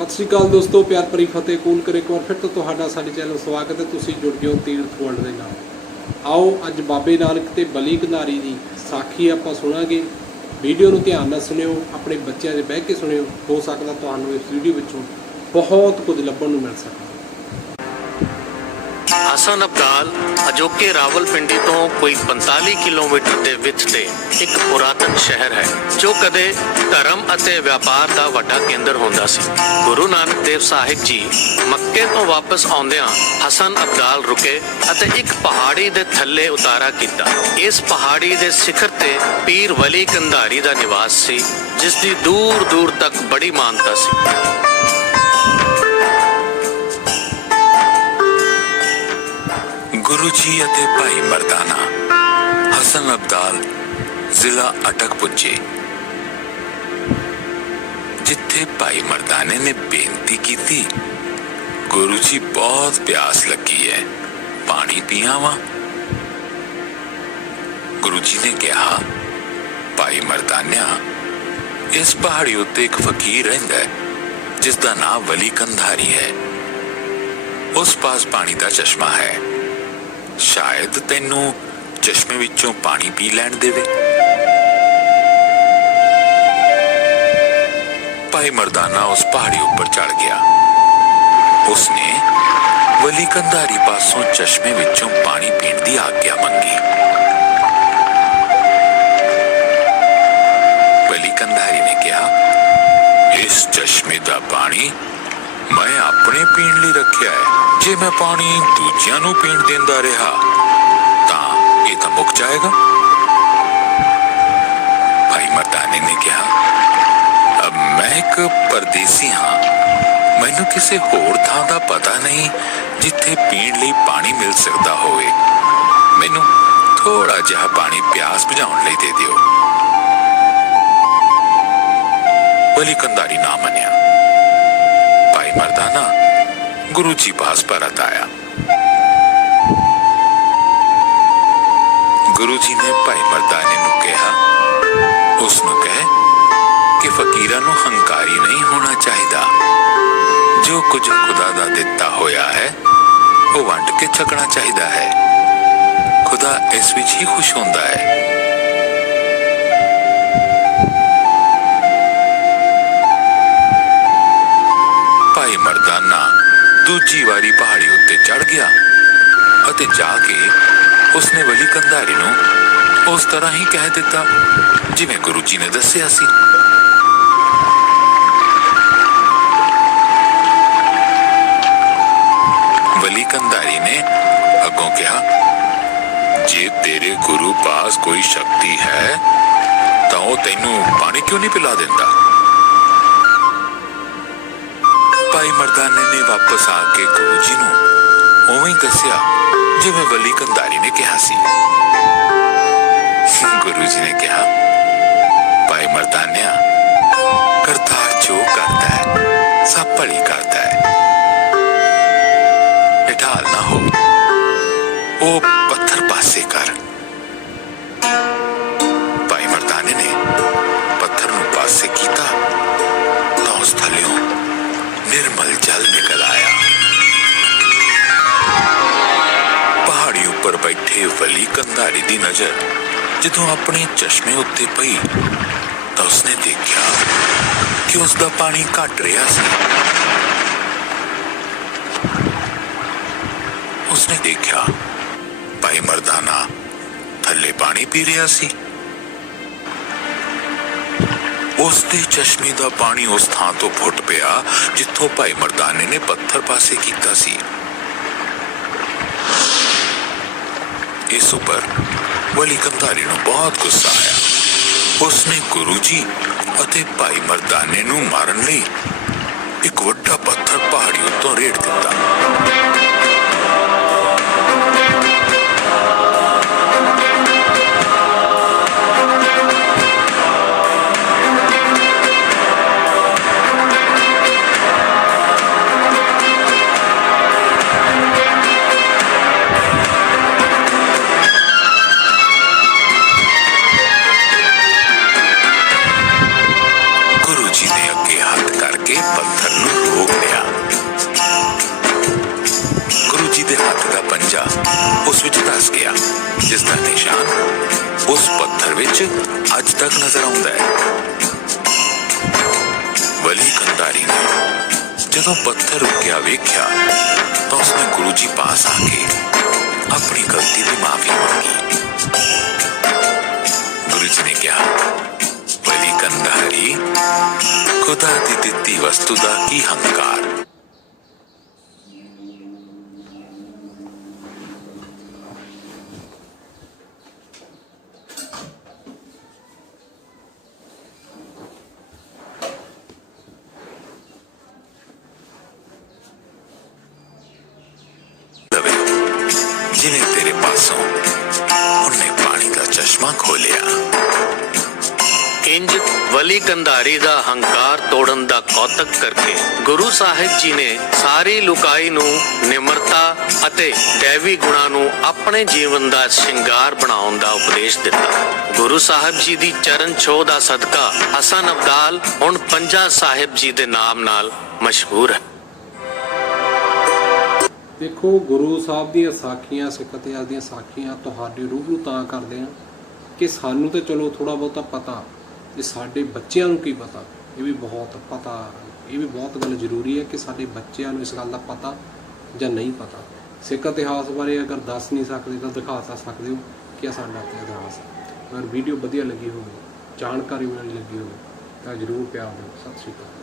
ਸਤਿ ਸ਼੍ਰੀ ਅਕਾਲ ਦੋਸਤੋ, ਪਿਆਰ ਭਰੀ ਫਤਿਹ ਕੂਲ ਕਰ ਇੱਕ ਵਾਰ ਫਿਰ ਤੋਂ ਤੁਹਾਡਾ ਸਾਡੇ ਚੈਨਲ ਸਵਾਗਤ ਹੈ। ਤੁਸੀਂ ਜੁੜ ਗਏ ਹੋ ਤੀਰਥ ਵਰਲਡ ਦੇ ਨਾਲ। ਆਓ, ਅੱਜ ਬਾਬੇ ਨਾਨਕ ਤੇ ਬਲੀ ਕੰਧਾਰੀ ਦੀ ਸਾਖੀ ਆਪਾਂ ਸੁਣਾਂਗੇ। ਵੀਡੀਓ ਨੂੰ ਧਿਆਨ ਨਾਲ ਸੁਣਿਓ, ਆਪਣੇ ਬੱਚਿਆਂ ਦੇ ਬਹਿ ਕੇ ਸੁਣਿਓ। ਹੋ ਸਕਦਾ ਤੁਹਾਨੂੰ ਇਸ ਵੀਡੀਓ ਵਿੱਚੋਂ ਬਹੁਤ ਕੁਝ ਲੱਭਣ ਨੂੰ ਮਿਲ ਸਕਦਾ ਹਸਨ ਅਜੋਕੇ ਰਾਵਲਪਿੰਡੀ ਤੋਂ ਕੋਈ 45 ਕਿਲੋਮੀਟਰ ਦੇ ਵਿੱਚ ਤੇ ਇੱਕ ਪੁਰਾਤਨ ਸ਼ਹਿਰ ਹੈ, ਜੋ ਕਦੇ ਧਰਮ ਅਤੇ ਵਪਾਰ ਦਾ ਵੱਡਾ ਕੇਂਦਰ ਹੁੰਦਾ ਸੀ। ਗੁਰੂ ਨਾਨਕ ਦੇਵ ਸਾਹਿਬ ਜੀ ਮੱਕੇ ਤੋਂ ਵਾਪਸ ਆਉਂਦਿਆਂ ਹਸਨ ਅਬਦਾਲ ਰੁਕੇ ਅਤੇ ਇੱਕ ਪਹਾੜੀ ਦੇ ਥੱਲੇ ਉਤਾਰਾ ਕੀਤਾ। ਇਸ ਪਹਾੜੀ ਦੇ ਸਿਖਰ ਤੇ ਪੀਰ ਵਲੀ ਕੰਧਾਰੀ ਦਾ ਨਿਵਾਸ ਸੀ, ਜਿਸ ਦੀ ਦੂਰ ਦੂਰ ਤੱਕ ਬੜੀ ਮਾਨਤਾ ਸੀ। ਗੁਰੂ ਜੀ ਅਤੇ ਭਾਈ ਮਰਦਾਨਾ, ਹਸਨ ਅਬਦਾਲ, ਜ਼ਿਲ੍ਹਾ ਅਟਕ ਪੁੱਜੇ। ਜਿੱਥੇ ਭਾਈ ਮਰਦਾਨੇ ਨੇ ਬੇਨਤੀ ਕੀਤੀ, ਗੁਰੂ ਜੀ ਬਹੁਤ ਪਿਆਸ ਲੱਗੀ ਹੈ, ਪਾਣੀ ਪੀਆਵਾਂ। ਗੁਰੂ ਜੀ ਨੇ ਕਿਹਾ, ਭਾਈ ਮਰਦਾਨਿਆ, ਇਸ ਪਹਾੜੀ ਉੱਤੇ ਇੱਕ ਫਕੀਰ ਰਹਿੰਦਾ ਹੈ ਜਿਸ ਦਾ ਨਾਮ ਵਲੀ ਕੰਧਾਰੀ ਹੈ। ਉਸ ਪਾਸ ਪਾਣੀ ਦਾ ਚਸ਼ਮਾ ਹੈ। ਸ਼ਾਇਦ ਤੈਨੂੰ ਚਸ਼ਮੇ ਵਿੱਚੋਂ ਪਾਣੀ ਪੀ ਲੈਣ ਦੇਵੇ। ਭਾਈ ਮਰਦਾਨਾ ਉਸ ਪਹਾੜੀ ਉੱਪਰ ਚੜ ਗਿਆ। ਉਸਨੇ ਵਲੀ ਕੰਧਾਰੀ ਪਾਸੋਂ ਚਸ਼ਮੇ ਵਿੱਚੋਂ ਪਾਣੀ ਪੀਣ ਦੀ ਆਗਿਆ ਮੰਗੀ। ਵਲੀ ਕੰਧਾਰੀ ਨੇ ਕਿਹਾ, ਇਸ ਚਸ਼ਮੇ ਦਾ ਪਾਣੀ ਮੈਂ ਆਪਣੇ ਪੀਣ ਲਈ ਰੱਖਿਆ ਹੈ। ਜੇ ਮੈਂ ਪਾਣੀ ਦੂਜਿਆਂ ਨੂੰ ਪੀਣ ਦਿੰਦਾ ਰਿਹਾ, ਤਾਂ ਇਹ ਤਾਂ ਮੁੱਕ ਜਾਏਗਾ। ਭਾਈ ਮਰਦਾਨੇ ਨੇ ਕਿਹਾ, ਅਬ ਮੈਂ ਇੱਕ ਪਰਦੇਸੀ ਹਾਂ। ਮੈਨੂੰ ਕਿਸੇ ਹੋਰ ਥਾਂ ਦਾ ਪਤਾ ਨਹੀਂ ਜਿੱਥੇ ਪੀਣ ਲਈ ਪਾਣੀ ਮਿਲ ਸਕਦਾ ਹੋਵੇ। ਮੈਨੂੰ ਥੋੜਾ ਜਿਹਾ ਪਾਣੀ ਪਿਆਸ ਬੁਝਾਉਣ ਲਈ ਦੇ ਦਿਓ। ਬਲੀ ਕੰਦਾਰੀ ਨਾ ਮੰਨਿਆ। ਭਾਈ ਮਰਦਾਨਾ ਗੁਰੂ ਜੀ ਪਾਸ ਪਰਤ ਆਇਆ। ਗੁਰੂ ਜੀ ਨੇ ਭਾਈ ਮਰਦਾਨੇ ਨੂੰ ਕਿਹਾ ਉਸ ਨੂੰ ਕਹੇ ਕਿ ਫਕੀਰਾਂ ਨੂੰ ਹੰਕਾਰੀ ਨਹੀਂ ਹੋਣਾ ਚਾਹੀਦਾ। ਜੋ ਕੁਝ ਖੁਦਾ ਦਾ ਦਿੱਤਾ ਹੋਇਆ ਹੈ, ਉਹ ਵੰਡ ਕੇ ਛਕਣਾ ਚਾਹੀਦਾ ਹੈ। ਖੁਦਾ ਇਸ ਵਿੱਚ ਹੀ ਖੁਸ਼ ਹੁੰਦਾ ਹੈ। ਭਾਈ ਮਰਦਾਨਾ ਦੂਜੀ ਵਾਰੀ ਪਹਾੜੀ ਉੱਤੇ ਚੜ ਗਿਆ ਅਤੇ ਜਾ ਕੇ ਉਸਨੇ ਵਲੀ ਕੰਧਾਰੀ ਨੂੰ ਉਸ ਤਰ੍ਹਾਂ ਹੀ ਕਹਿ ਦਿੱਤਾ, ਜਿਵੇਂ ਗੁਰੂ ਜੀ ਨੇ ਦੱਸਿਆ ਸੀ। ਵਲੀ ਕੰਧਾਰੀ ਨੇ ਅੱਗੋਂ ਕਿਹਾ, ਜੇ ਤੇਰੇ ਗੁਰੂ ਪਾਸ ਕੋਈ ਸ਼ਕਤੀ ਹੈ, ਤਾਂ ਉਹ ਤੈਨੂੰ ਪਾਣੀ ਕਿਉਂ ਨਹੀਂ ਪਿਲਾ ਦਿੰਦਾ? ਭਾਈ ਮਰਦਾਨੇ ਨੇ ਵਾਪਸ ਆ ਕੇ ਗੁਰੂ ਜੀ ਨੂੰ ਉਵੇਂ ਦੱਸਿਆ, ਜਿਵੇਂ ਵਲੀ ਕੰਧਾਰੀ ਨੇ ਕਿਹਾ ਸੀ। ਗੁਰੂ ਜੀ ਨੇ ਕਿਹਾ, ਭਾਈ ਮਰਦਾਨਿਆ, ਕਰਤਾਰ ਜੋ ਕਰਦਾ ਹੈ, ਸਭ ਭਲੀ ਕਰਦਾ ਹੈ। ਨਿਢਾਲ ਨਾ ਹੋ। ਉਹ ਉੱਪਰ ਵਲੀ ਕੰਧਾਰੀ ਦੀ ਨਜ਼ਰ ਜਦੋਂ ਆਪਣੇ ਚਸ਼ਮੇ ਉੱਤੇ ਪਈ ਤਾਂ ਉਸਨੇ ਦੇਖਿਆ ਕਿ ਉਸ ਦਾ ਪਾਣੀ ਘਟ ਰਿਹਾ ਸੀ। ਉਸਨੇ ਦੇਖਿਆ, ਭਾਈ ਮਰਦਾਨਾ ਥੱਲੇ ਪਾਣੀ ਪੀ ਰਿਹਾ ਸੀ। ਉਸ ਦੇ ਚਸ਼ਮੇ ਦਾ ਪਾਣੀ ਉਸ ਥਾਂ ਤੋਂ ਫੁੱਟ ਪਿਆ ਜਿੱਥੋਂ ਭਾਈ ਮਰਦਾਨੇ ਨੇ ਪੱਥਰ ਪਾਸੇ ਕੀਤਾ ਸੀ। ਇਸ ਉੱਪਰ ਵਲੀ ਕੰਧਾਰੀ ਨੂੰ ਬਹੁਤ ਗੁੱਸਾ ਆਇਆ ਉਸਨੇ ਗੁਰੂ ਜੀ ਅਤੇ ਭਾਈ ਮਰਦਾਨੇ ਨੂੰ ਮਾਰਨ ਲਈ ਇੱਕ ਵੱਡਾ ਪੱਥਰ ਪਹਾੜੀ ਉੱਤੋਂ ਰੇੜ ਦਿੱਤਾ ਲਿਖਿਆ ਉਸ ਵਿੱਚ ਦੱਸ ਗਿਆ ਜਿਸ ਦਾ ਨਿਸ਼ਾਨ ਉਸ ਪੱਥਰ ਵਿੱਚ ਅੱਜ ਤੱਕ ਨਜ਼ਰ ਆਉਂਦਾ ਹੈ ਵਲੀ ਕੰਦਾਰੀ ਨੇ ਜਦੋਂ ਪੱਥਰ ਰੁਕਿਆ ਵੇਖਿਆ ਤਾਂ ਉਸਨੇ ਗੁਰੂ ਜੀ ਪਾਸ ਆ ਕੇ ਆਪਣੀ ਗਲਤੀ ਦੀ ਮਾਫੀ ਮੰਗੀ ਗੁਰੂ ਜੀ ਨੇ ਕਿਹਾ ਵਲੀ ਕੰਦਾਰੀ ਖੁਦਾ ਦੀ ਦਿੱਤੀ ਵਸਤੂ ਦਾ ਕੀ ਹੰਕਾਰ ਜਿਨੇ ਤੇਰੇ ਪਾਸੋਂ ਉਹਨੇ ਪਾਣੀ ਦਾ ਚਸ਼ਮਾ ਖੋਲਿਆ ਇੰਜ ਵਲੀ ਕੰਧਾਰੀ ਦਾ ਹੰਕਾਰ ਤੋੜਨ ਦਾ ਕੌਤਕ ਕਰਕੇ ਗੁਰੂ ਸਾਹਿਬ ਜੀ ਨੇ ਸਾਰੀ ਲੁਕਾਈ ਨੂੰ ਨਿਮਰਤਾ ਅਤੇ ਦੇਵੀ ਗੁਣਾਂ ਨੂੰ ਆਪਣੇ ਜੀਵਨ ਦਾ ਸ਼ਿੰਗਾਰ ਬਣਾਉਣ ਦਾ ਉਪਦੇਸ਼ ਦਿੱਤਾ। ਗੁਰੂ ਸਾਹਿਬ ਜੀ ਦੀ ਚਰਨ ਛੋਹ ਦਾ ਸਦਕਾ ਹਸਨ ਅਬਦਾਲ ਹੁਣ ਪੰਜਾ ਸਾਹਿਬ ਜੀ ਦੇ ਨਾਮ ਨਾਲ ਮਸ਼ਹੂਰ ਹੈ। ਦੇਖੋ, ਗੁਰੂ ਸਾਹਿਬ ਦੀਆਂ ਸਾਖੀਆਂ, ਸਿੱਖ ਇਤਿਹਾਸ ਦੀਆਂ ਸਾਖੀਆਂ ਤੁਹਾਡੇ ਰੂਬਰੂ ਤਾਂ ਕਰਦੇ ਆ ਕਿ ਸਾਨੂੰ ਤੇ ਚਲੋ ਥੋੜਾ ਬਹੁਤਾ ਪਤਾ ਤੇ ਸਾਡੇ ਬੱਚਿਆਂ ਨੂੰ ਕੀ ਪਤਾ। ਇਹ ਵੀ ਬਹੁਤ ਪਤਾ, ਇਹ ਵੀ ਬਹੁਤ ਗੱਲ ਜ਼ਰੂਰੀ ਹੈ ਕਿ ਸਾਡੇ ਬੱਚਿਆਂ ਨੂੰ ਇਸ ਗੱਲ ਦਾ ਪਤਾ ਜਾਂ ਨਹੀਂ ਪਤਾ। ਸਿੱਖ ਇਤਿਹਾਸ ਬਾਰੇ ਅਗਰ ਦੱਸ ਨਹੀਂ ਸਕਦੇ ਤਾਂ ਦਿਖਾ ਤਾਂ ਸਕਦੇ ਹੋ ਕਿ ਸਾਡਾ ਇਤਿਹਾਸ ਹੈ। ਅਗਰ ਵੀਡੀਓ ਵਧੀਆ ਲੱਗੀ ਹੋਵੇ, ਜਾਣਕਾਰੀ ਵਾਲੀ ਲੱਗੀ ਹੋਵੇ ਤਾਂ ਜਰੂਰ ਪਿਆਰ ਦਿਓ। ਸਤਿ ਸ਼੍ਰੀ ਅਕਾਲ।